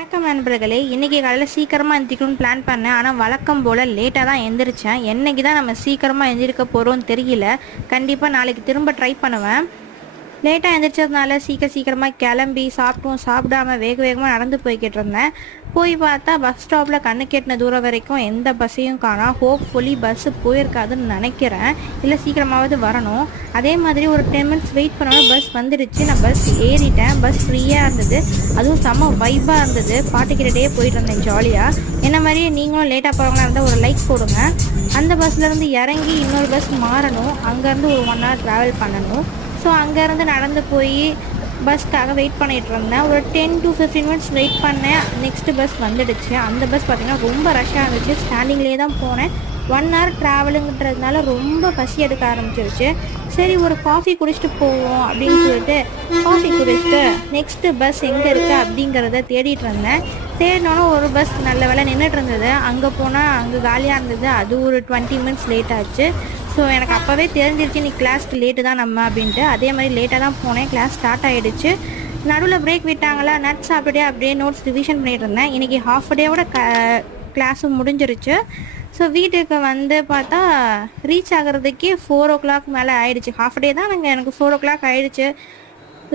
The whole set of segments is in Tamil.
வணக்கம் நண்பர்களே. இன்றைக்கி காலையில் சீக்கிரமாக எந்திரிக்கணும்னு பிளான் பண்ணேன். ஆனால் வழக்கம் போல் லேட்டாக தான் எந்திரிச்சேன். என்றைக்கு தான் நம்ம சீக்கிரமாக எந்திரிக்க போகிறோம்னு தெரியல. கண்டிப்பாக நாளைக்கு திரும்ப ட்ரை பண்ணுவேன். லேட்டாக எழுந்திரிச்சதுனால சீக்கிரமாக கிளம்பி சாப்பிடாம வேகமாக நடந்து போய்கிட்டு இருந்தேன். போய் பார்த்தா பஸ் ஸ்டாப்பில் கண்ணு கெட்டின தூரம் வரைக்கும் எந்த பஸ்ஸையும் காணோம். ஹோப்ஃபுல்லி பஸ்ஸு போயிருக்காதுன்னு நினைக்கிறேன். இல்லை சீக்கிரமாவது வரணும். அதே மாதிரி ஒரு 10 மினிட்ஸ் வெயிட் பண்ணாலும் பஸ் வந்துடுச்சு. நான் பஸ் ஏறிட்டேன். பஸ் ஃப்ரீயாக இருந்தது. அதுவும் செம்ம வைப்பாக இருந்தது. பாட்டு கேட்டுகிட்டே போயிட்டு இருந்தேன் ஜாலியாக. என்ன மாதிரியே நீங்களும் லேட்டாக போகிறவங்களா இருந்தால் ஒரு லைக் போடுங்க. அந்த பஸ்லேருந்து இறங்கி இன்னொரு பஸ் மாறணும். அங்கேருந்து ஒரு 1 hour ட்ராவல் பண்ணணும். ஸோ அங்கேருந்து நடந்து போய் பஸ்க்காக வெயிட் பண்ணிகிட்டு இருந்தேன். ஒரு 10 to 15 மினிட்ஸ் வெயிட் பண்ணேன். நெக்ஸ்ட்டு பஸ் வந்துடுச்சு. அந்த பஸ் பார்த்திங்கன்னா ரொம்ப ரஷ்ஷாக இருந்துச்சு. ஸ்டாண்டிங்லேயே தான் போனேன். 1 hour ட்ராவலுங்கிறதுனால ரொம்ப பசி எடுக்க ஆரம்பிச்சிருச்சு. சரி ஒரு காஃபி குடிச்சிட்டு போவோம் அப்படின்னு சொல்லிட்டு காஃபி குடிச்சிட்டு நெக்ஸ்ட்டு பஸ் எங்கே இருக்குது அப்படிங்கிறத தேடிட்டு இருந்தேன். தேடினோன்னா ஒரு பஸ் நல்ல வேலை நின்றுட்டு இருந்தது. அங்கே போனால் அங்கே காலியாக இருந்தது. அது ஒரு 20 மினிட்ஸ் லேட் ஆச்சு. ஸோ எனக்கு அப்போவே தெரிஞ்சிருச்சு நீ கிளாஸ்க்கு லேட்டு தான் நம்ம அப்படின்ட்டு. அதே மாதிரி லேட்டாக தான் போனேன். கிளாஸ் ஸ்டார்ட் ஆகிடுச்சு. நடுவில் பிரேக் விட்டாங்களா, நட்ஸ் சாப்பிட்டுட்டே அப்படியே நோட்ஸ் ரிவிஷன் பண்ணிகிட்டு இருந்தேன். இன்றைக்கி ஹாஃப் டேவோட கிளாஸும் முடிஞ்சிருச்சு. ஸோ வீட்டுக்கு வந்து பார்த்தா ரீச் ஆகிறதுக்கே 4 o'clock மேலே ஆகிடுச்சு. ஹாஃப் டே தான் எனக்கு 4 o'clock ஆகிடுச்சு.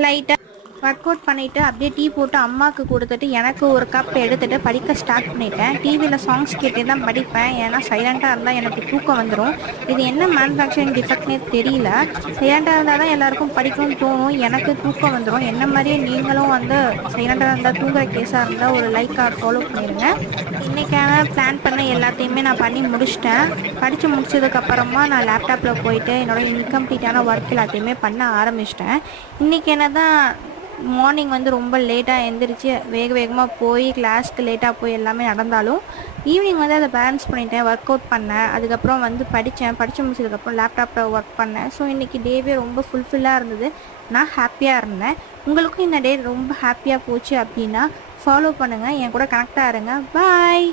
லைட்டாக ஒர்க் அவுட் பண்ணிவிட்டு அப்படியே டீ போட்டு அம்மாவுக்கு கொடுத்துட்டு எனக்கு ஒரு கப் எடுத்துகிட்டு படிக்க ஸ்டார்ட் பண்ணிட்டேன். டிவியில் சாங்ஸ் கேட்டே தான் படிப்பேன். ஏன்னா சைலண்ட்டாக இருந்தால் எனக்கு தூக்கம் வந்துடும். இது என்ன மேனுஃபேக்சரிங் டிஃபெக்ட்னே தெரியல. சைலண்ட்டாக இருந்தால் தான் எல்லாருக்கும் படிக்கணும்னு தோணும். எனக்கு தூக்கம் வந்துடும். என்ன மாதிரியே நீங்களும் வந்து சைலண்ட்டாக இருந்தால் தூங்குற கேஸாக இருந்தால் ஒரு லைக் ஆர் ஃபாலோ பண்ணிடுங்க. இன்றைக்கான பிளான் பண்ண எல்லாத்தையுமே நான் பண்ணி முடிச்சிட்டேன். படித்து முடிச்சதுக்கப்புறமா நான் லேப்டாப்பில் போயிட்டு என்னோடய இன்கம்ப்ளீட்டான ஒர்க் எல்லாத்தையுமே பண்ண ஆரம்பிச்சிட்டேன். இன்றைக்கி என்ன தான் மார்னிங் வந்து ரொம்ப லேட்டாக எழுந்திரிச்சு வேகமாக போய் கிளாஸ்க்கு லேட்டாக போய் எல்லாமே நடந்தாலும் ஈவினிங் வந்து அதை பேலன்ஸ் பண்ணிட்டேன். ஒர்க் அவுட் பண்ணேன். அதுக்கப்புறம் வந்து படித்து முடிச்சதுக்கப்புறம் லேப்டாப்பில் ஒர்க் பண்ணேன். ஸோ இன்றைக்கி டேவே ரொம்ப ஃபுல்ஃபில்லாக இருந்தது. நான் ஹாப்பியாக இருந்தேன். உங்களுக்கும் இந்த டே ரொம்ப ஹாப்பியாக போச்சு அப்படின்னா ஃபாலோ பண்ணுங்கள். என் கூட கனெக்டாக இருங்க. பாய்.